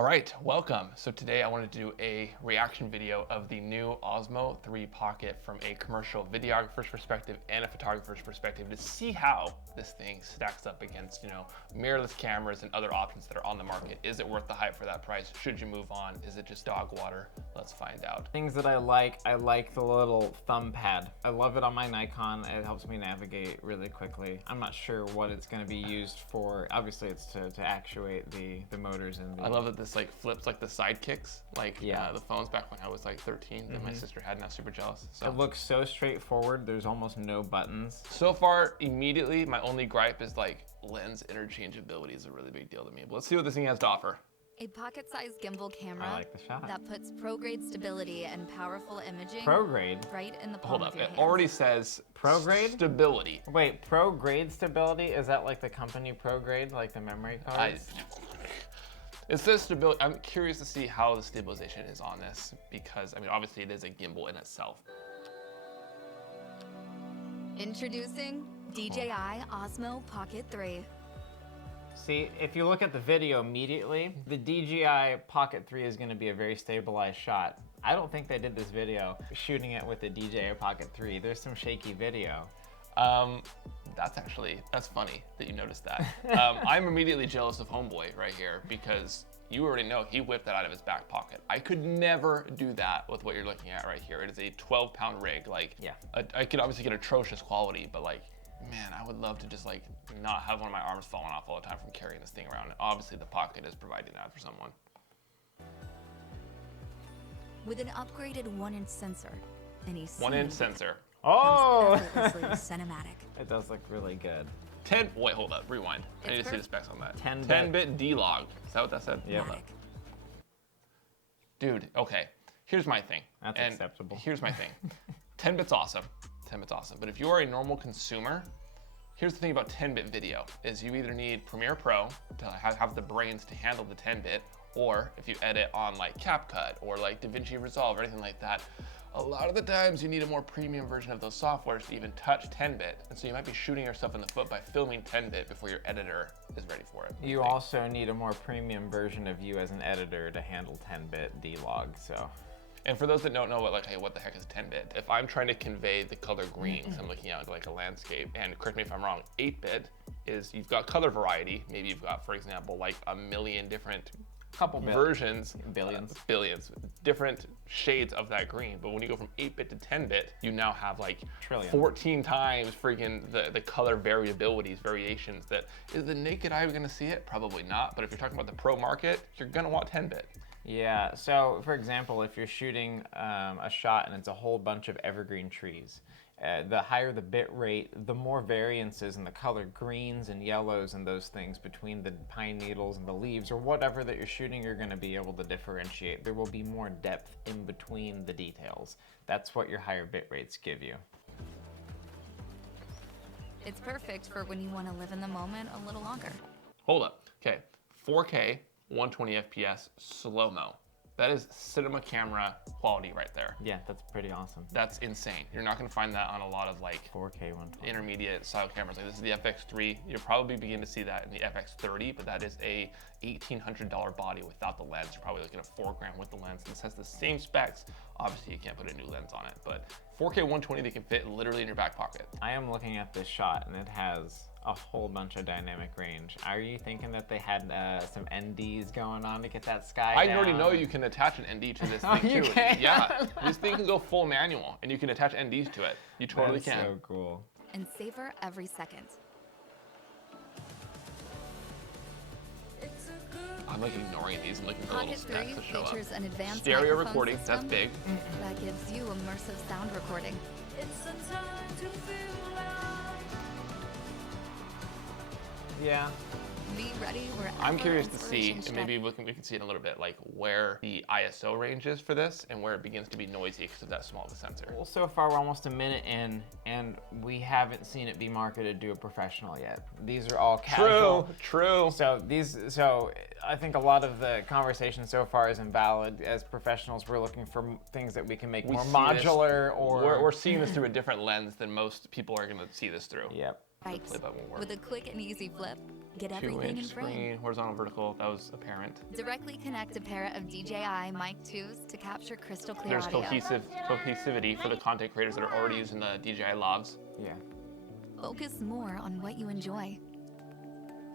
All right, welcome. So today I wanted to do a reaction video of the new Osmo 3 Pocket from a commercial videographer's perspective and a photographer's perspective to see how this thing stacks up against, mirrorless cameras and other options that are on the market. Is it worth the hype for that price? Should you move on? Is it just dog water? Let's find out. Things that I like the little thumb pad. I love it on my Nikon. It helps me navigate really quickly. I'm not sure what it's going to be used for. Obviously it's to actuate the motors and the... I love that this flips like the sidekicks, the phones back when I was 13 that my sister had, and I was super jealous. So. It looks so straightforward. There's almost no buttons. So far, immediately, my only gripe is lens interchangeability is a really big deal to me. But let's see what this thing has to offer. A pocket-sized gimbal camera I like the shot. that puts pro-grade stability and powerful imaging Pro-grade? right in the palm of your hand. It already says Pro-grade? Stability. Wait, pro-grade stability? Is that like the company pro-grade, like the memory cards? It says stability. I'm curious to see how the stabilization is on this because, obviously it is a gimbal in itself. Introducing DJI OSMO Pocket 3. See, if you look at the video immediately, the DJI Pocket 3 is going to be a very stabilized shot. I don't think they did this video shooting it with the DJI Pocket 3. There's some shaky video. That's funny that you noticed that. I'm immediately jealous of Homeboy right here because you already know he whipped that out of his back pocket. I could never do that with what you're looking at right here. It is a 12-pound rig. Yeah. I could obviously get atrocious quality, but man, I would love to just not have one of my arms falling off all the time from carrying this thing around. And obviously the Pocket is providing that for someone. With an upgraded 1-inch sensor and a 1-inch sensor. Oh! cinematic. It does look really good. Wait, hold up, rewind. I need to see the specs on that. 10-bit D-Log. Is that what that said? Yeah. Dude, okay. Here's my thing. That's acceptable. Here's my thing. 10-bit's awesome. 10-bit's awesome. But if you are a normal consumer, here's the thing about 10-bit video, is you either need Premiere Pro to have the brains to handle the 10-bit, or if you edit on CapCut or DaVinci Resolve or anything like that, a lot of the times you need a more premium version of those softwares to even touch 10-bit. And so you might be shooting yourself in the foot by filming 10-bit before your editor is ready for it. You also need a more premium version of you as an editor to handle 10-bit D-Log, so. And for those that don't know what the heck is 10-bit, if I'm trying to convey the color greens, I'm looking at a landscape, and correct me if I'm wrong, 8-bit is you've got color variety. Maybe you've got, for example, a million different versions, billions, different shades of that green. But when you go from 8-bit to 10-bit, you now have 14 times freaking the color variations that is the naked eye gonna see it? Probably not. But if you're talking about the pro market, you're gonna want 10-bit. Yeah, so for example, if you're shooting a shot and it's a whole bunch of evergreen trees, the higher the bit rate, the more variances in the color greens and yellows and those things between the pine needles and the leaves or whatever that you're shooting, you're going to be able to differentiate. There will be more depth in between the details. That's what your higher bit rates give you. It's perfect for when you want to live in the moment a little longer. Hold up. Okay, 4K, 120 FPS, slow-mo. That is cinema camera quality right there. Yeah, that's pretty awesome. That's insane. You're not gonna find that on a lot of 4K 120 intermediate style cameras. This is the FX3. You'll probably begin to see that in the FX30, but that is a $1,800 body without the lens. You're probably looking at $4 grand with the lens. This has the same specs. Obviously, you can't put a new lens on it, but 4K 120, they can fit literally in your back pocket. I am looking at this shot and it has a whole bunch of dynamic range. Are you thinking that they had some NDs going on to get that sky I down? already know you can attach an ND to this thing you too. can? Yeah, this thing can go full manual and you can attach NDs to it. You totally can. That's so cool. And savor every second. I'm ignoring these and looking for little Pocket 3 specs to show up. features an advanced Stereo microphone recording, that's system big. that gives you immersive sound recording. It's a time to feel alive. Yeah. Be ready wherever I'm curious to see, inspiration and maybe we can see it in a little bit, where the ISO range is for this and where it begins to be noisy because of that small of a sensor. Well, so far we're almost a minute in and we haven't seen it be marketed to a professional yet. These are all casual. True. So I think a lot of the conversation so far is invalid. As professionals, we're looking for things that we can make more modular we're seeing this through a different lens than most people are gonna see this through. Yep. Right. With a quick and easy flip, Get everything in 2-inch frame. screen, horizontal, vertical. That was apparent. Directly connect a pair of DJI Mic 2s to capture crystal clear There's audio. cohesivity for the content creators that are already using the DJI lavs. Yeah. Focus more on what you enjoy.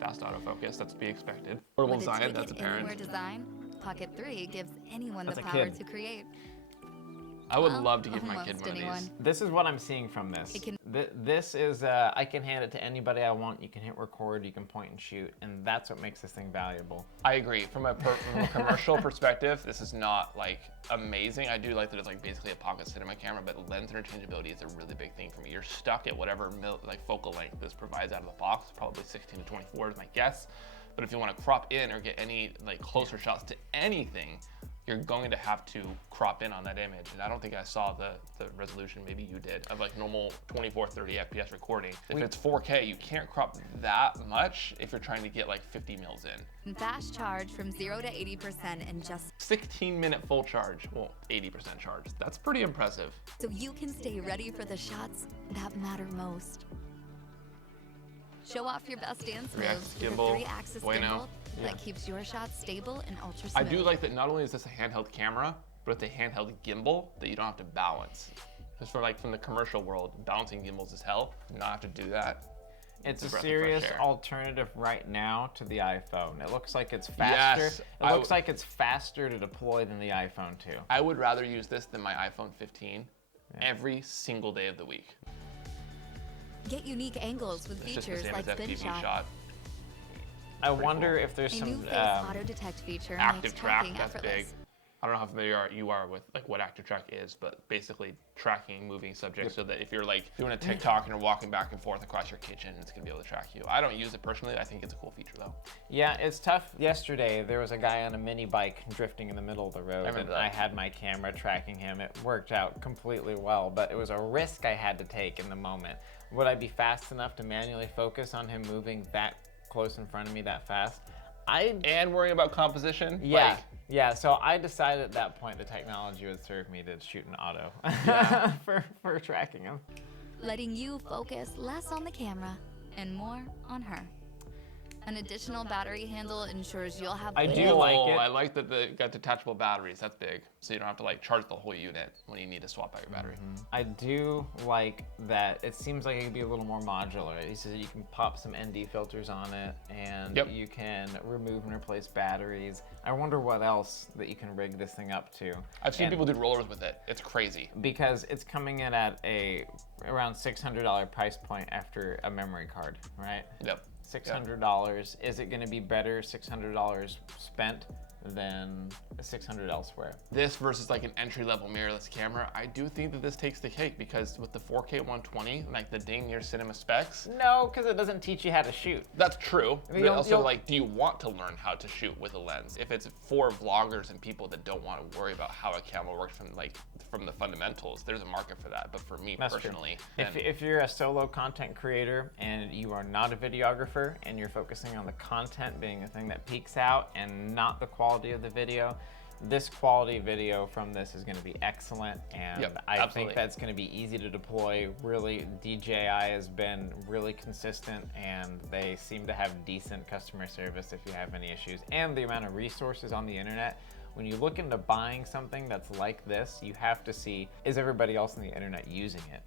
Fast autofocus, that's to be expected. Portable With a design, Take that's It Anywhere apparent. design, Pocket 3 gives anyone That's the a power kid. to create. I would Well, love to give my kid almost one of anyone. these. This is what I'm seeing from this. It can- This is, I can hand it to anybody I want. You can hit record, you can point and shoot, and that's what makes this thing valuable. I agree. From a commercial perspective, this is not like amazing. I do like that it's like basically a pocket cinema camera, but lens interchangeability is a really big thing for me. You're stuck at whatever like focal length this provides out of the box, probably 16 to 24 is my guess. But if you want to crop in or get any like closer shots to anything, you're going to have to crop in on that image. And I don't think I saw the resolution, maybe you did, of like normal 24, 30 FPS recording. If it's 4K, you can't crop that much if you're trying to get like 50 mils in. Fast charge from 0 to 80% in just 16-minute full charge, well, 80% charge. That's pretty impressive. so you can stay ready for the shots that matter most. Show off your best dance moves with a gimbal, 3-axis bueno. gimbal that keeps your shots stable and ultra I smooth. do like that not only is this a handheld camera, but it's a handheld gimbal that you don't have to balance. Because for like from the commercial world, balancing gimbals is hell. You not have to do that. It's a breath of fresh serious air. alternative right now to the iPhone. It looks like it's faster. Yes, it looks like it's faster to deploy than the iPhone 2. I would rather use this than my iPhone 15 every single day of the week. Get unique angles with It's just the features same like as spin FPV shot. shot. I wonder if A there's new some face auto detect feature makes Active track, tracking that's effortless. big. I don't know how familiar you are with like what active track is, but basically tracking moving subjects so that if you're like doing a TikTok and you're walking back and forth across your kitchen, it's gonna be able to track you. I don't use it personally. I think it's a cool feature though. Yeah, it's tough. Yesterday, there was a guy on a mini bike drifting in the middle of the road, and remember that. I had my camera tracking him. It worked out completely well, but it was a risk I had to take in the moment. Would I be fast enough to manually focus on him moving that close in front of me that fast? And worrying about composition. Yeah, Like, yeah. So I decided at that point the technology would serve me to shoot an auto for tracking him. Letting you focus less on the camera and more on her. An additional battery handle ensures you'll have I do like it. I like that they got detachable batteries. That's big. So you don't have to like charge the whole unit when you need to swap out your battery. I do like that it seems like it could be a little more modular. He says you can pop some ND filters on it and Yep. you can remove and replace batteries. I wonder what else that you can rig this thing up to. I've seen And people do rollers with it. It's crazy. because it's coming in at around $600 price point after a memory card, right? Yep. $600. Is it going to be better $600 spent than $600 elsewhere? This versus like an entry-level mirrorless camera, I do think that this takes the cake because with the 4K 120, like the dang near cinema specs, No, because it doesn't teach you how to shoot. that's true. But You'll- also, you'll- like, do you want to learn how to shoot with a lens? If it's for vloggers and people that don't want to worry about how a camera works from the fundamentals, there's a market for that. But for me That's true. personally, If you're a solo content creator and you are not a videographer and you're focusing on the content being the thing that peaks out and not the quality of the video, this quality video from this is going to be excellent, and Yep, I absolutely. think that's going to be easy to deploy. Really, DJI has been really consistent, and they seem to have decent customer service if you have any issues. And the amount of resources on the internet, when you look into buying something that's like this, you have to see, is everybody else on the internet using it?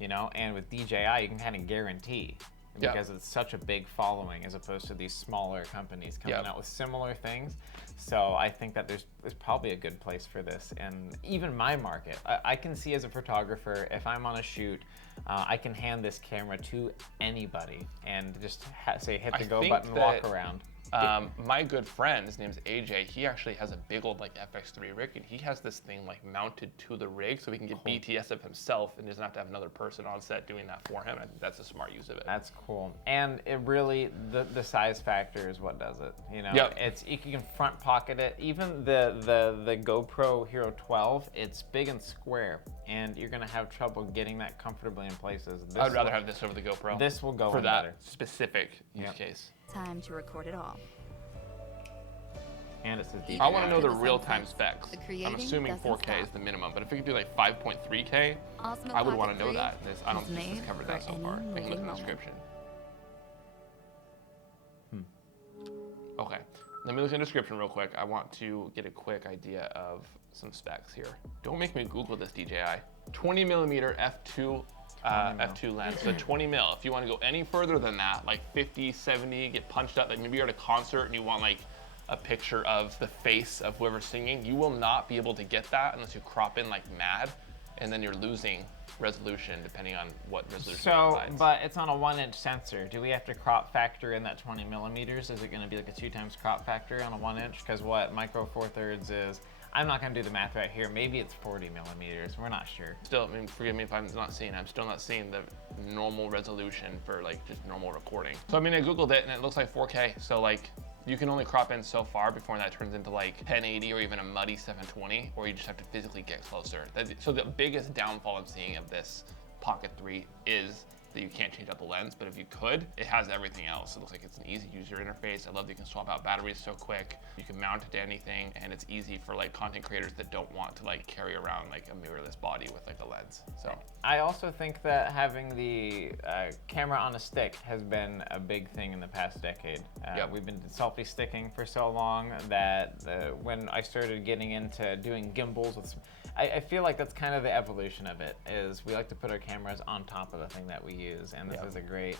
You know, and with DJI, you can kind of guarantee Yeah. because it's such a big following as opposed to these smaller companies coming Yeah. out with similar things. So I think that there's probably a good place for this. And even my market, I can see as a photographer, if I'm on a shoot, I can hand this camera to anybody and just say hit the I go think button, that- walk around. my good friend, his name's AJ, he actually has a big old like FX3 rig, and he has this thing like mounted to the rig so he can get BTS of himself and doesn't have to have another person on set doing that for him. I think that's a smart use of it. That's cool. And it really, the size factor is what does it. You know, Yep. you can front pocket it. Even the GoPro Hero 12, it's big and square, and you're gonna have trouble getting that comfortably in places. This I'd rather will- have this over the GoPro. This will go for in that better. specific use Yep. case. Time to record it all. And it says Even I want to know after the the real-time sunsets, specs. the I'm creating assuming doesn't 4K is stop. the minimum, but if we could do like 5.3K, Osmo I would Pocket want to know 3 that. I don't is think this made has covered for that so any far. I can look moving in the moment. description. Okay, let me look in the description real quick. I want to get a quick idea of some specs here. Don't make me Google this, DJI. 20mm f2 lens, so 20 mil. If you want to go any further than that, like 50, 70, get punched up, like maybe you're at a concert and you want like a picture of the face of whoever's singing, you will not be able to get that unless you crop in like mad, and then you're losing resolution depending on what resolution it provides. But it's on a 1-inch sensor. Do we have to crop factor in that 20 millimeters? Is it going to be like a 2x crop factor on a 1-inch? Because what Micro Four Thirds is, I'm not going to do the math right here. Maybe it's 40 millimeters. We're not sure. Still, I mean, forgive me if I'm still not seeing the normal resolution for like just normal recording. So I mean, I Googled it and it looks like 4K. So like, you can only crop in so far before that turns into like 1080 or even a muddy 720, or you just have to physically get closer. So the biggest downfall I'm seeing of this Pocket 3 is that you can't change out the lens, but if you could, it has everything else. It looks like it's an easy user interface. I love that you can swap out batteries so quick. You can mount it to anything, and it's easy for like content creators that don't want to like carry around like a mirrorless body with like a lens. So I also think that having the camera on a stick has been a big thing in the past decade. We've been selfie sticking for so long that when I started getting into doing gimbals with I feel like that's kind of the evolution of it, is we like to put our cameras on top of the thing that we use, and this is a great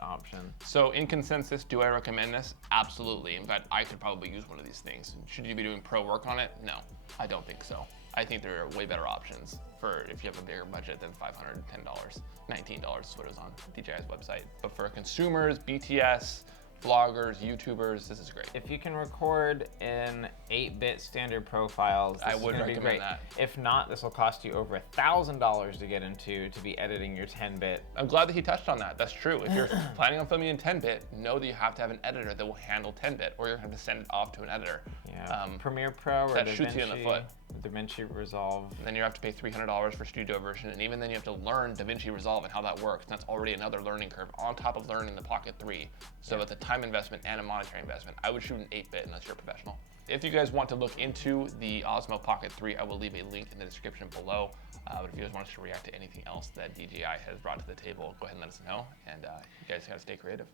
option. So in consensus, do I recommend this? Absolutely. In fact, I could probably use one of these things. Should you be doing pro work on it? No, I don't think so. I think there are way better options for if you have a bigger budget than $510. $19 is what it was on DJI's website. But for consumers, BTS, vloggers, YouTubers, this is great. If you can record in 8-bit standard profiles, this I would recommend that. If not, this will cost you over $1,000 to get into to be editing your 10-bit. I'm glad that he touched on that. That's true. If you're planning on filming in 10-bit, know that you have to have an editor that will handle 10-bit, or you're going to have to send it off to an editor. Yeah. Premiere Pro or that DaVinci, shoots you in the foot. DaVinci Resolve. And then you have to pay $300 for Studio version, and even then you have to learn DaVinci Resolve and how that works. And that's already another learning curve on top of learning the Pocket 3. So it's a time investment and a monetary investment. I would shoot an 8-bit unless you're a professional. If you guys want to look into the Osmo Pocket 3, I will leave a link in the description below. But if you guys want us to react to anything else that DJI has brought to the table, go ahead and let us know. And you guys gotta stay creative.